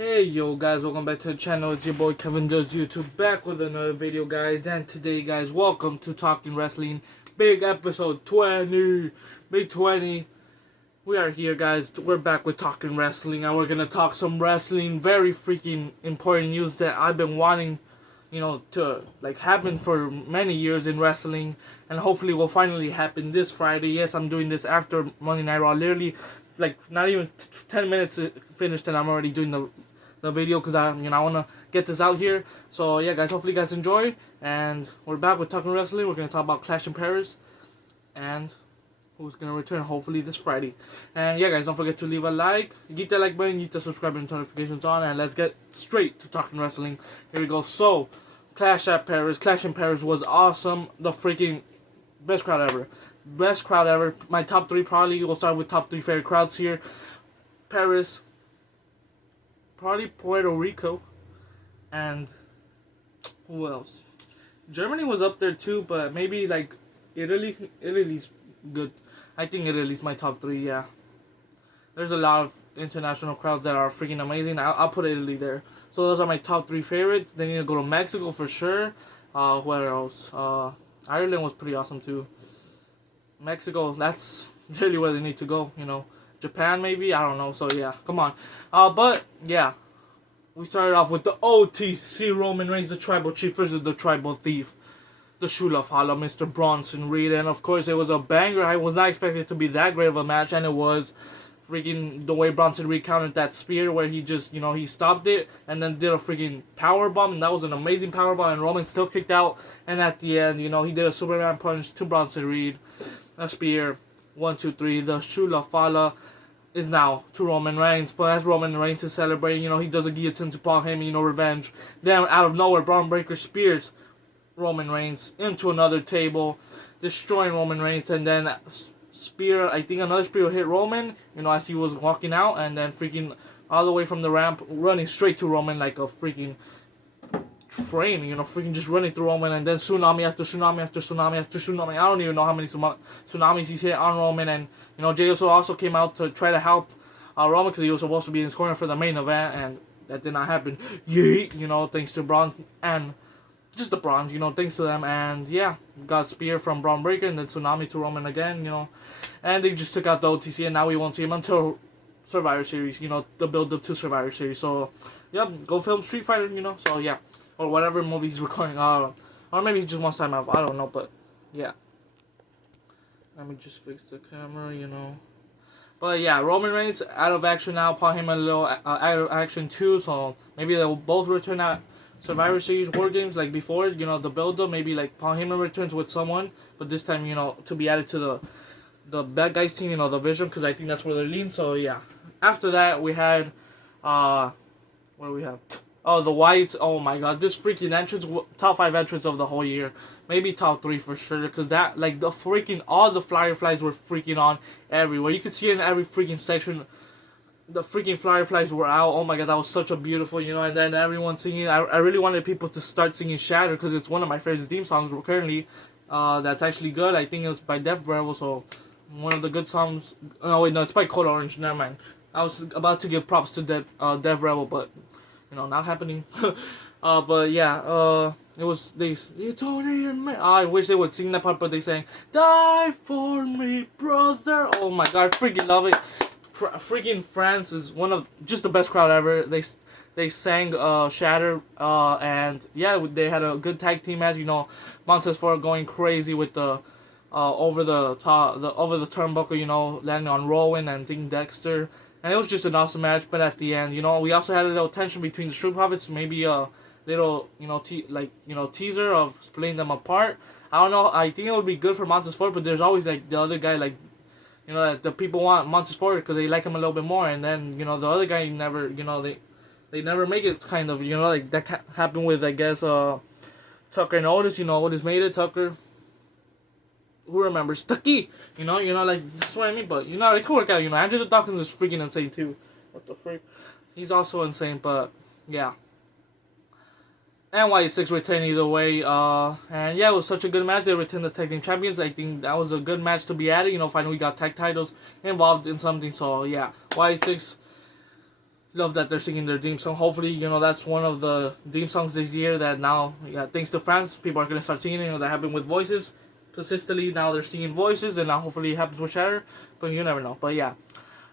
Hey yo guys, welcome back to the channel. It's your boy Kevin Does YouTube back with another video, guys. And today, guys, welcome to Talking Wrestling, big episode 20, big 20. We are here, guys. We're back with Talking Wrestling, and we're gonna talk some wrestling. Very freaking important news that I've been wanting, to happen for many years in wrestling, and hopefully will finally happen this Friday. Yes, I'm doing this after Monday Night Raw. Literally, not even 10 minutes finished, and I'm already doing the video because I want to get this out here. So yeah, guys, hopefully you guys enjoyed, and we're back with Talking Wrestling. We're gonna talk about Clash in Paris, and who's gonna return hopefully this Friday. And yeah, guys, don't forget to leave a like, hit that like button, hit the subscribe and notifications on, and let's get straight to Talking Wrestling. Here we go. So, Clash in Paris was awesome. The freaking best crowd ever. Best crowd ever. My top three probably. We'll start with top three favorite crowds here. Paris. Probably Puerto Rico. And who else? Germany was up there too, but maybe Italy. Italy's good. I think Italy's my top three, yeah. There's a lot of international crowds that are freaking amazing. I'll put Italy there. So those are my top three favorites. Then you need to go to Mexico for sure. Where else? Ireland was pretty awesome too. Mexico, that's really where they need to go, Japan maybe, I don't know. So yeah, come on. But yeah, we started off with the OTC Roman Reigns, the Tribal Chief versus the Tribal Thief, the Shula Fala, Mr. Bronson Reed. And of course it was a banger. I was not expecting it to be that great of a match, and it was. Freaking the way Bronson Reed countered that spear, where he just, he stopped it and then did a freaking power bomb, and that was an amazing power bomb, and Roman still kicked out, and at the end, he did a Superman punch to Bronson Reed, a spear, 1, 2, 3. The Shula Fala is now to Roman Reigns, but as Roman Reigns is celebrating, he does a guillotine to Paul Heyman, revenge. Then out of nowhere, Braun Breaker spears Roman Reigns into another table, destroying Roman Reigns, and then spear, I think another spear hit Roman, as he was walking out, and then freaking all the way from the ramp, running straight to Roman like a freaking train, freaking just running through Roman, and then tsunami after tsunami after tsunami after tsunami. I don't even know how many tsunamis he's hit on Roman, and, Jey Uso also came out to try to help Roman because he was supposed to be in his corner for the main event, and that did not happen. Yeet, thanks to Braun and just the bronze, thanks to them. And yeah, got spear from Braun Breaker, and then tsunami to Roman again, and they just took out the OTC, and now we won't see him until Survivor Series, the build up to Survivor Series. So yep, go film Street Fighter, so yeah, or whatever movie he's recording, or maybe he just wants time off, I don't know, but yeah, let me just fix the camera, But yeah, Roman Reigns out of action now, Paul Heyman a little out of action too, so maybe they'll both return at Survivor Series War Games like before, the build-up. Maybe Paul Heyman returns with someone, but this time, to be added to the bad guys team, the Vision, because I think that's where they're lean. So yeah, after that we had, what do we have? Oh, the Whites. Oh my God, this freaking entrance, top 5 entrance of the whole year, maybe top 3 for sure, because that, the freaking, all the Fireflies were freaking on everywhere. You could see it in every freaking section. The freaking Fireflies were out. Oh my God, that was such a beautiful, and then everyone singing. I really wanted people to start singing Shatter, because it's one of my favorite theme songs currently. That's actually good. I think it was by Death Rebel, so one of the good songs. No, wait, no, it's by Code Orange. Never mind. I was about to give props to Death Rebel, but not happening. But yeah, it was you told me. I wish they would sing that part, but they sang "Die for me, brother." Oh my God, I freaking love it. Freaking France is one of just the best crowd ever. They sang Shatter, and yeah, they had a good tag team match. Montez Ford going crazy with the over the turnbuckle, landing on Rowan and Think Dexter, and it was just an awesome match. But at the end, we also had a little tension between the Street Profits, maybe a little teaser of splitting them apart. I don't know. I think it would be good for Montez Ford, but there's always the other guy the people want Montez Ford because they like him a little bit more, and then the other guy never, they never make it, kind of, that happened with, I guess, Tucker and Otis. Otis made it, Tucker, who remembers Tucky, that's what I mean. But it could work out. Angelo Dawkins is freaking insane too. What the freak? He's also insane, but yeah. And White 6 retained either way, and yeah, it was such a good match. They retained the tag team champions. I think that was a good match to be added. Finally we got tag titles involved in something. So yeah, White 6 love that they're singing their theme song. Hopefully, that's one of the theme songs this year that now, yeah, thanks to France, people are gonna start singing. That happened with Voices consistently. Now they're singing Voices, and now hopefully it happens with Shatter. But you never know. But yeah.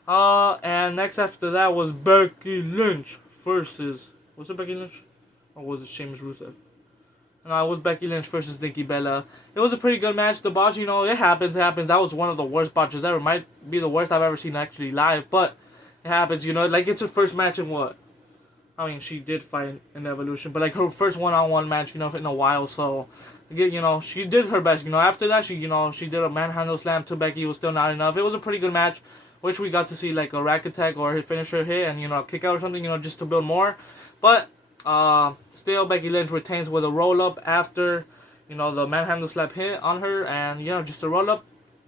And next after that was Becky Lynch versus, was it Becky Lynch, or was it Sheamus Rusev? No, it was Becky Lynch versus Nikki Bella. It was a pretty good match. The botch, it happens. That was one of the worst botches ever. Might be the worst I've ever seen actually live, but it happens. Like it's her first match in what? I mean, she did fight in Evolution, but like her first one-on-one match, in a while. So, she did her best. After that, she did a manhandle slam to Becky. It was still not enough. It was a pretty good match, which we got to see like a rack attack or his finisher hit and a kick out or something. Just to build more, but. Still Becky Lynch retains with a roll up after, the manhandle slap hit on her, and just a roll up.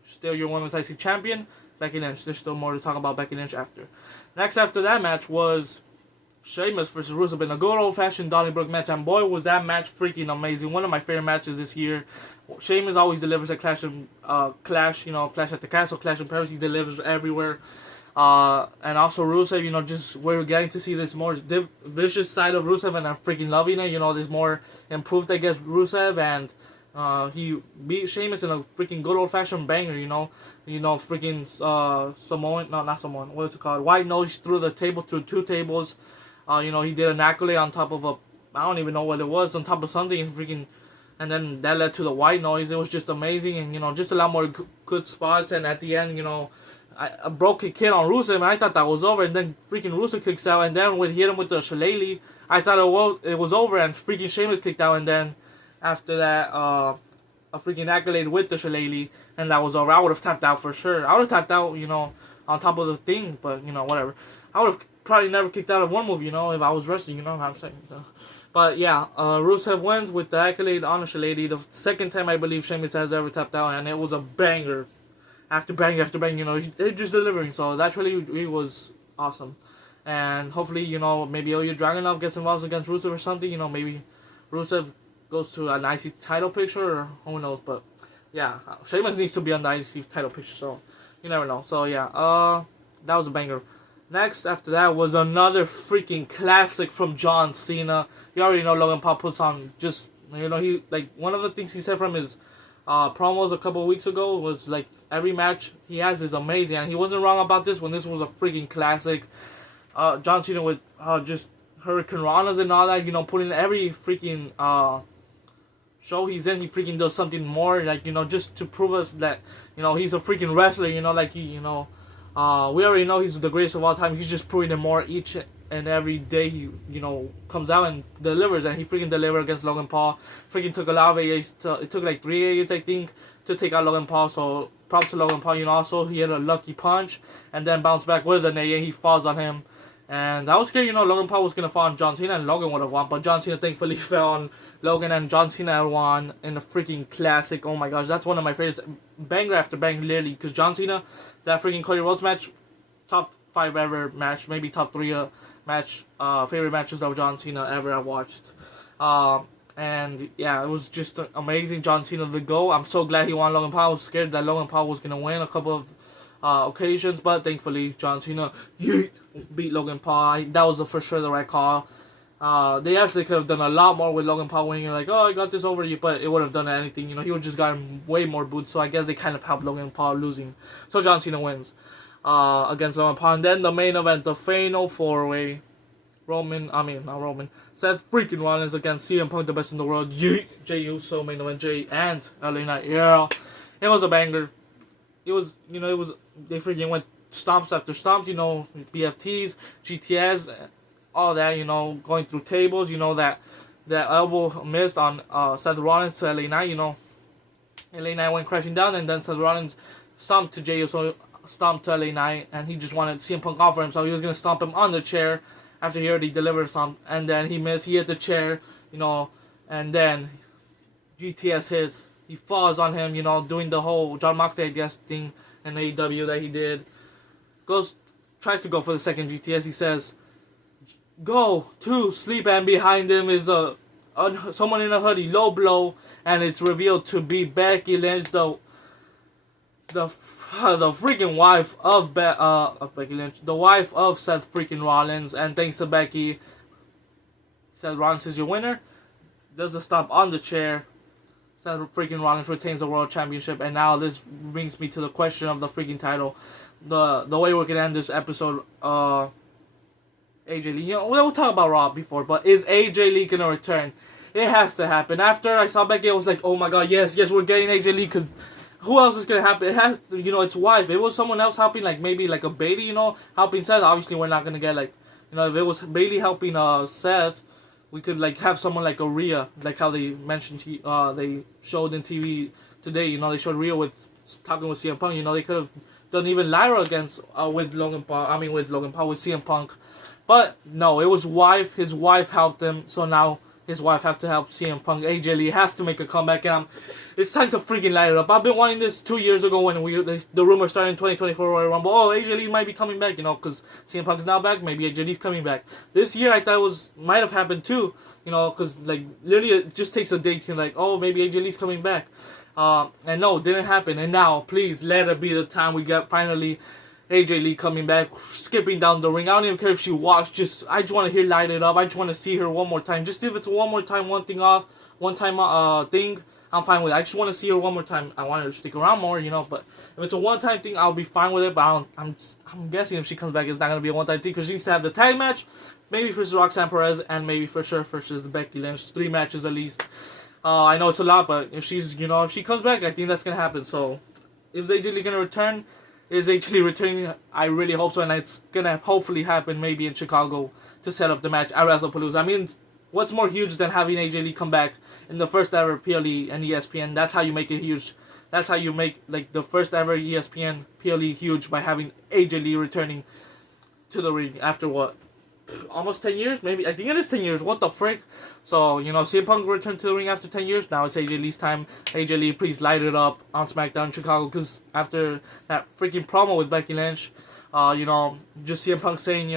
Still your women's IC champion, Becky Lynch. There's still more to talk about Becky Lynch after. Next after that match was Sheamus versus Rusev in a good old fashioned Donnybrook match, and boy was that match freaking amazing. One of my favorite matches this year. Sheamus always delivers at Clash at the Castle, Clash in Paris. He delivers everywhere. And also Rusev, just we're getting to see this more vicious side of Rusev, and I'm freaking loving it. This more improved, I guess, Rusev, and he beat Sheamus in a freaking good old fashioned banger. Freaking Samoan, no, not Samoan. What's it called? White nose through the table, through two tables. He did an accolade on top of I don't even know what it was, on top of something, freaking. And then that led to the white noise. It was just amazing, and just a lot more good spots. And at the end, a broke kick hit on Rusev, and I thought that was over, and then freaking Rusev kicks out, and then when he hit him with the shillelagh, I thought it was over, and freaking Sheamus kicked out, and then after that, a freaking accolade with the shillelagh, and that was over. I would have tapped out for sure. I would have tapped out, on top of the thing, but, whatever. I would have probably never kicked out of one move, if I was wrestling, you know what I'm saying? So. But yeah, Rusev wins with the accolade on the shillelagh, the second time I believe Sheamus has ever tapped out, and it was a banger. After bang, they're just delivering. So that really was awesome. And hopefully, maybe Ilya Dragunov gets involved against Rusev or something. Maybe Rusev goes to an IC title picture, or who knows. But yeah, Sheamus needs to be on the IC title picture. So you never know. So yeah, that was a banger. Next, after that, was another freaking classic from John Cena. You already know Logan Paul puts on just, he, like, one of the things he said from his promos a couple of weeks ago was like every match he has is amazing, and he wasn't wrong about this when this was a freaking classic. John Cena with just Hurricane Ranas and all that, putting every freaking show he's in, he freaking does something more, like, just to prove us that, he's a freaking wrestler, like he, we already know he's the greatest of all time. He's just proving it more each and every day he, comes out and delivers, and he freaking delivered against Logan Paul. Freaking took a lot of AAs, it took like 3 AAs, I think, to take out Logan Paul, so props to Logan Paul, also, he had a lucky punch, and then bounced back with an AA, he falls on him, and I was scared, Logan Paul was going to fall on John Cena, and Logan would have won, but John Cena thankfully fell on Logan, and John Cena won in a freaking classic. Oh my gosh, that's one of my favorites, banger after banger, literally, because John Cena, that freaking Cody Rhodes match, top 5 ever match, maybe top 3 match, favorite matches of John Cena ever I watched. And yeah, it was just amazing. John Cena the GOAT. I'm so glad he won Logan Paul. I was scared that Logan Paul was going to win a couple of occasions, but thankfully John Cena beat Logan Paul. That was for sure the right call. They actually could have done a lot more with Logan Paul winning. Like, oh, I got this over you, but it wouldn't have done anything. He would have just gotten way more boots. So I guess they kind of helped Logan Paul losing. So John Cena wins against Logan Paul. And then the main event, the Fatal 4-Way. Seth freaking Rollins against CM Punk, the best in the world. Jey Uso, main event, Jey and LA Knight. Yeah, it was a banger. It was, they freaking went stomps after stomps, BFTs, GTS, all that, going through tables, that elbow missed on Seth Rollins to LA Knight, LA Knight went crashing down, and then Seth Rollins stomped to Jey Uso, stomped to LA Knight, and he just wanted CM Punk off for him, so he was going to stomp him on the chair after he already delivered some, and then he missed, he hit the chair, and then GTS hits, he falls on him, doing the whole John Moxley, I guess, thing in AEW that he did, tries to go for the second GTS, he says, go to sleep, and behind him is someone in a hoodie, low blow, and it's revealed to be Becky Lynch, the the freaking wife of Becky Lynch, the wife of Seth freaking Rollins, and thanks to Becky, Seth Rollins is your winner. Does the stomp on the chair. Seth freaking Rollins retains the world championship, and now this brings me to the question of the freaking title. The way we're gonna end this episode, AJ Lee. You know, we'll talk about Raw before, but is AJ Lee gonna return? It has to happen. After I saw Becky, I was like, oh my god, yes, we're getting AJ Lee, because who else is gonna happen? It has to, its wife. If it was someone else helping, like maybe like a Bayley, helping Seth. Obviously, we're not gonna get like, if it was Bayley helping Seth, we could like have someone like a Rhea, like how they mentioned they showed in TV today. They showed Rhea with talking with CM Punk. They could have done even Lyra against with Logan Paul. With Logan Paul, with CM Punk, but no, it was wife. His wife helped him, so now his wife has to help CM Punk. AJ Lee has to make a comeback, and it's time to freaking light it up. I've been wanting this 2 years ago when the rumor started in 2024 Royal Rumble. Oh, AJ Lee might be coming back, because CM Punk is now back. Maybe AJ Lee's coming back. This year, I thought might have happened too, because like literally it just takes a day to like, oh, maybe AJ Lee's coming back. And no, it didn't happen. And now, please let it be the time we get finally AJ Lee coming back, skipping down the ring. I don't even care if she walks. I just want to hear light it up. I just want to see her one more time. Just if it's one more time, one time thing, I'm fine with it. I just want to see her one more time. I want her to stick around more, but if it's a one-time thing, I'll be fine with it. But I'm guessing if she comes back, it's not gonna be a one-time thing because she needs to have the tag match, maybe versus Roxanne Perez, and maybe for sure versus Becky Lynch. 3 matches at least. I know it's a lot, but if if she comes back, I think that's gonna happen. So, is AJ Lee gonna return? Is actually returning. I really hope so, and it's gonna hopefully happen maybe in Chicago to set up the match at WrestlePalooza. What's more huge than having AJ Lee come back in the first ever PLE and ESPN? That's how you make it huge. That's how you make like the first ever ESPN PLE huge, by having AJ Lee returning to the ring after what? Almost 10 years? Maybe. I think it is 10 years. What the frick? So, CM Punk returned to the ring after 10 years. Now it's AJ Lee's time. AJ Lee, please light it up on SmackDown in Chicago. Because after that freaking promo with Becky Lynch, just CM Punk saying,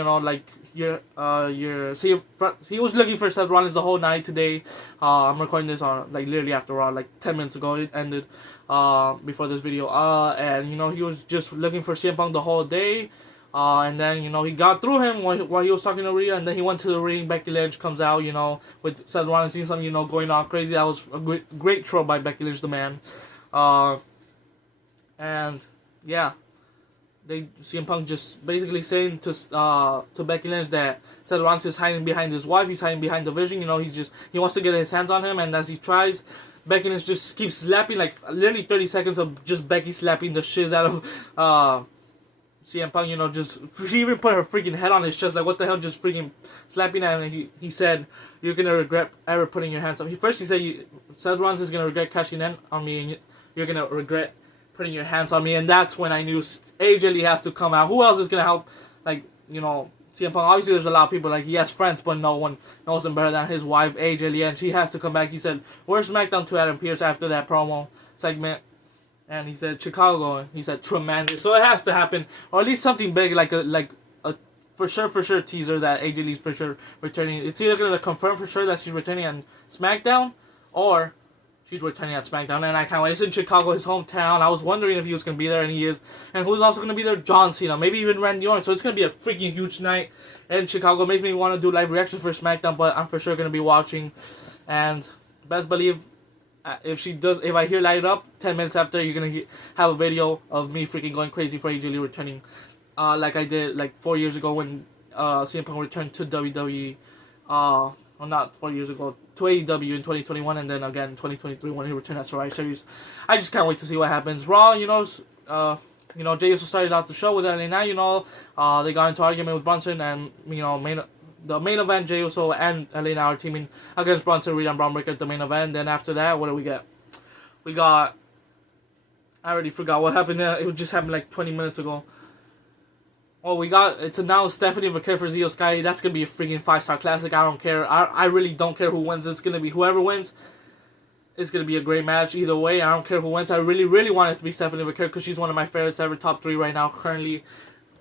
he was looking for Seth Rollins the whole night today. I'm recording this on, literally after Raw, 10 minutes ago. It ended, before this video. And, he was just looking for CM Punk the whole day. And then, he got through him while he was talking to Rhea, and then he went to the ring. Becky Lynch comes out, with Seth Rollins doing something, going on crazy. That was a great throw by Becky Lynch, the man. And, yeah. CM Punk just basically saying to Becky Lynch that Seth Rollins is hiding behind his wife, he's hiding behind the Vision, he wants to get his hands on him, and as he tries, Becky Lynch just keeps slapping, literally 30 seconds of just Becky slapping the shiz out of, CM Punk, she even put her freaking head on his chest, what the hell, just freaking slapping at him. He said, you're gonna regret ever putting your hands up. He said, Seth Rollins is gonna regret cashing in on me, and you're gonna regret putting your hands on me, and that's when I knew AJ Lee has to come out. Who else is gonna help, CM Punk? Obviously, there's a lot of people, he has friends, but no one knows him better than his wife, AJ Lee, and she has to come back. He said, where's SmackDown to Adam Pearce after that promo segment? And he said Chicago. He said tremendous. So it has to happen, or at least something big, like a for sure teaser that AJ Lee's for sure returning. It's either gonna confirm for sure that she's returning on SmackDown, or she's returning at SmackDown. And I can't wait. It's in Chicago, his hometown. I was wondering if he was gonna be there, and he is. And who's also gonna be there? John Cena, maybe even Randy Orton. So it's gonna be a freaking huge night in Chicago. Makes me want to do live reactions for SmackDown, but I'm for sure gonna be watching. And best believe, if I hear light up 10 minutes after, you're gonna have a video of me freaking going crazy for AJ Lee returning, like I did 4 years ago when CM Punk returned to WWE. Well, not 4 years ago, to AEW in 2021, and then again in 2023 when he returned at Survivor Series. I just can't wait to see what happens. Raw, Jey Uso started out the show with LA Knight. They got into argument with Bronson, and the main event, Jey Uso and LA Knight are teaming against Bronson Reed and Braun Breaker at the main event. Then after that, what do we get? We got, I already forgot what happened there. It just happened 20 minutes ago. Oh, it's announced Stephanie McMahon for Io Sky. That's going to be a freaking 5-star classic. I don't care. I really don't care who wins. It's going to be whoever wins. It's going to be a great match either way. I don't care who wins. I really, really want it to be Stephanie McMahon because she's one of my favorites ever. Top 3 right now currently.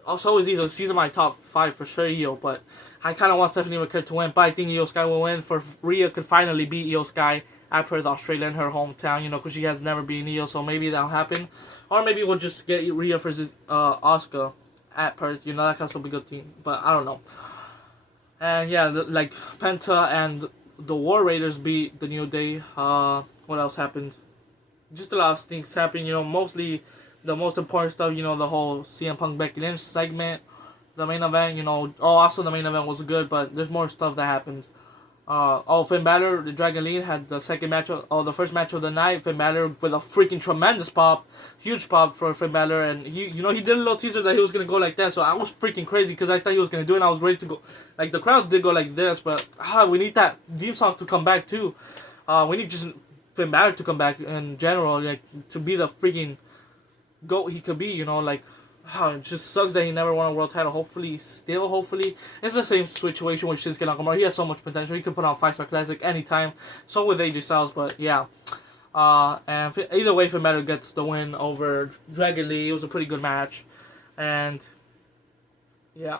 Also is Io. She's in my top 5 for sure, Io. But I kind of want Stephanie McMahon to win. But I think Io Sky will win. For Rhea could finally beat Io Sky at Perth, Australia, in her hometown, you know, because she has never been heel, so maybe that'll happen. Or maybe we'll just get Rhea versus Asuka at Perth, you know, that can still be a good team, but I don't know. And yeah, like Penta and the War Raiders beat the New Day. What else happened? Just a lot of things happened, you know, mostly the most important stuff, you know, the whole CM Punk Becky Lynch segment, the main event, you know, also the main event was good, but there's more stuff that happened. Finn Balor, the Dragon Lee, had the the first match of the night. Finn Balor with a freaking tremendous pop, huge pop for Finn Balor, and he did a little teaser that he was gonna go like that. So I was freaking crazy because I thought he was gonna do it. And I was ready to go, like the crowd did go like this, but we need that theme song to come back too. We need just Finn Balor to come back in general, like to be the freaking GOAT he could be. You know, like. It just sucks that he never won a world title. Hopefully, it's the same situation with Shinsuke Nakamura. He has so much potential. He could put on 5-star classic anytime. So with AJ Styles, but yeah. And either way, Finn Balor gets the win over Dragon Lee. It was a pretty good match, and yeah.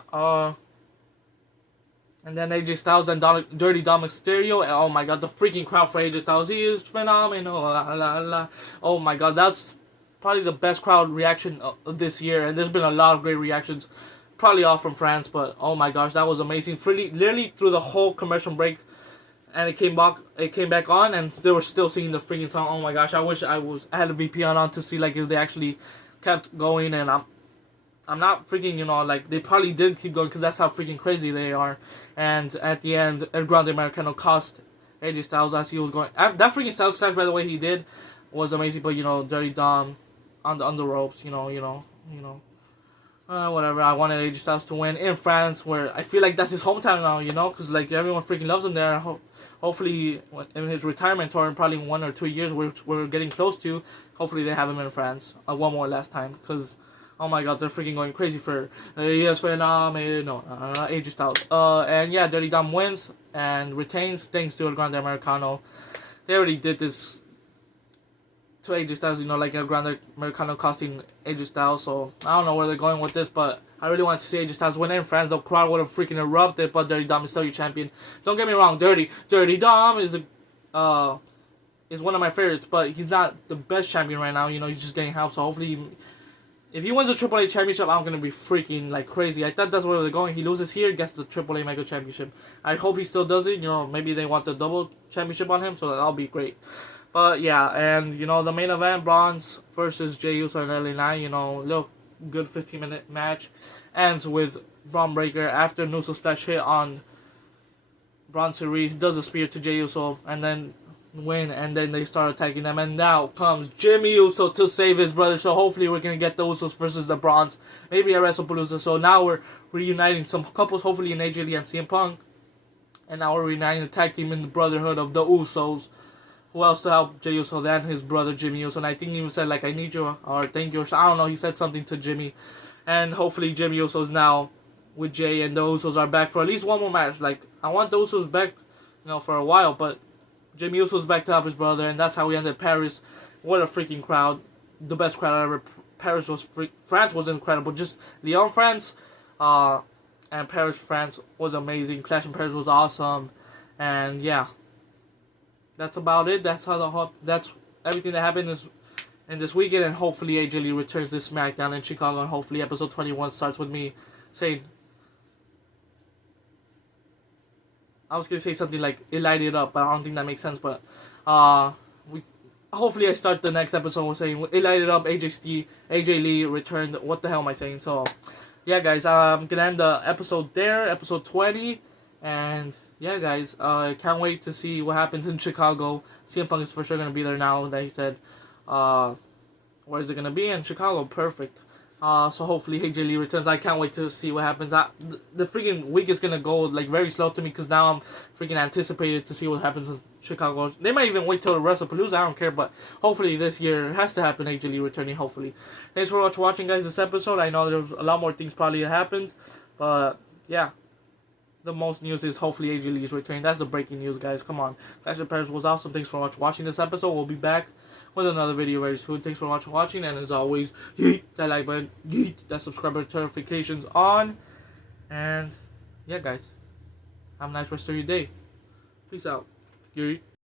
And then AJ Styles and Dirty Dom Mysterio. Oh my God, the freaking crowd for AJ Styles. He is phenomenal. Oh my God, that's probably the best crowd reaction of this year, and there's been a lot of great reactions, probably all from France, but oh my gosh, that was amazing. Literally through the whole commercial break, and it came back on, and they were still singing the freaking song. Oh my gosh, I wish I had a VPN on to see like if they actually kept going, and I'm not freaking, you know, like they probably did keep going because that's how freaking crazy they are. And at the end, El Grande Americano cost AJ Styles as he was going. That freaking Styles clash, by the way, he did was amazing, but you know, Dirty Dom on the ropes, you know, whatever. I wanted AJ Styles to win in France, where I feel like that's his hometown now, you know, because like everyone freaking loves him there. Hopefully, in his retirement tour, in probably 1 or 2 years, we're getting close to. Hopefully, they have him in France one more last time, because oh my God, they're freaking going crazy for yes, phenomenal, AJ Styles. And yeah, Dirty Dom wins and retains thanks to El Grande Americano. They already did this to AJ Styles, you know, like El Grande Americano costing AJ Styles, so I don't know where they're going with this, but I really want to see AJ Styles win in France. The crowd would have freaking erupted, but Dirty Dom is still your champion. Don't get me wrong, Dirty Dom is one of my favorites, but he's not the best champion right now, you know, he's just getting help, so hopefully if he wins the AAA championship, I'm going to be freaking like crazy. I thought that's where they're going. He loses here, gets the AAA Mega Championship. I hope he still does it, you know, maybe they want the double championship on him, so that'll be great. But yeah, and you know, the main event, Bronze versus Jey Uso and LA Knight, you know, little good 15-minute match, ends with Braun Breaker after Nuso splash hit on Bronson Reed, does a spear to Jey Uso, and then win, and then they start attacking them, and now comes Jimmy Uso to save his brother, so hopefully we're going to get the Usos versus the Bronze, maybe at WrestlePalooza. So now we're reuniting some couples, hopefully in AJ Lee and CM Punk, and now we're reuniting the tag team in the Brotherhood of the Usos. Who else to help Jey Uso than his brother Jimmy Uso? And I think he even said like, I need you, or thank you, or I don't know, he said something to Jimmy. And hopefully Jimmy Uso's now with Jay, and the Usos are back for at least one more match. Like, I want the Usos back, you know, for a while, but Jimmy Uso's back to help his brother, and that's how we ended Paris. What a freaking crowd. The best crowd ever. France was incredible. Just Lyon, France, and Paris, France was amazing. Clash in Paris was awesome. And yeah. That's about it. That's everything that happened in this weekend, and hopefully AJ Lee returns this SmackDown in Chicago, and hopefully episode 21 starts with me saying, I was gonna say something like it lighted up, but I don't think that makes sense. But hopefully I start the next episode with saying it lighted up. AJ Lee returned. What the hell am I saying? So yeah, guys, I'm gonna end the episode there, episode 20, and yeah, guys, I can't wait to see what happens in Chicago. CM Punk is for sure going to be there now that he said, where is it going to be? In Chicago, perfect. So hopefully AJ Lee returns. I can't wait to see what happens. The freaking week is going to go like very slow to me because now I'm freaking anticipated to see what happens in Chicago. They might even wait till the WrestlePalooza, I don't care, but hopefully this year it has to happen, AJ Lee returning, hopefully. Thanks for watching, guys, this episode. I know there's a lot more things probably happened, but yeah. The most news is hopefully AJ Lee is returning. That's the breaking news, guys. Come on. Clash of Paris was awesome. Thanks for watching this episode. We'll be back with another video very soon. Thanks for watching. And as always, yeet that like button, yeet that subscriber notifications on. And yeah, guys. Have a nice rest of your day. Peace out. Yeet.